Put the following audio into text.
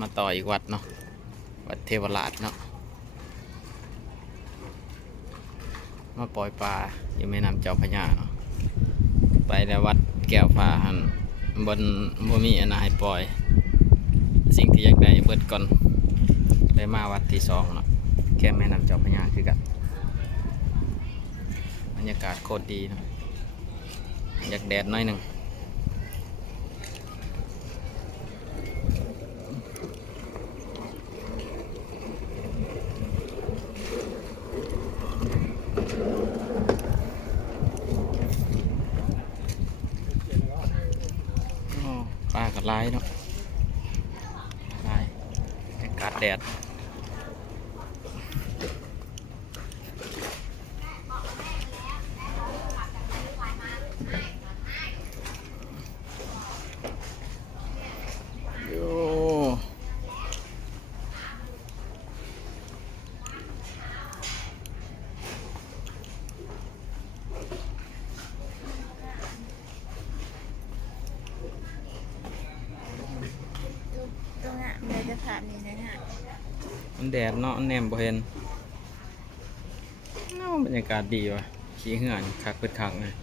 มาต่ออีกวัดเนาะวัดเทวราชเนาะมาปล่อยปลาอยู่แม่น้ำเจ้าพระยาเนาะไปแล้ววัดแก้วฟ้าหันบนบ่มีอันไหนให้ปล่อยสิ่งที่อยากได้เบิดก่อนได้มาวัดที่2เนาะแค่แม่น้ำเจ้าพระยาคือกันบรรยากาศโคตรดีเนาะอยากแดดน้อยหนึ่งปลากับลายเนาะลายอากาศแดดตรงอ่ะเดี๋ยวจะผ่านนี่นะฮะมันแดดเนาะแนมบ่เห็นบรรยากาศดีว่ะขี้เหื่อนคักเปิดคักเลย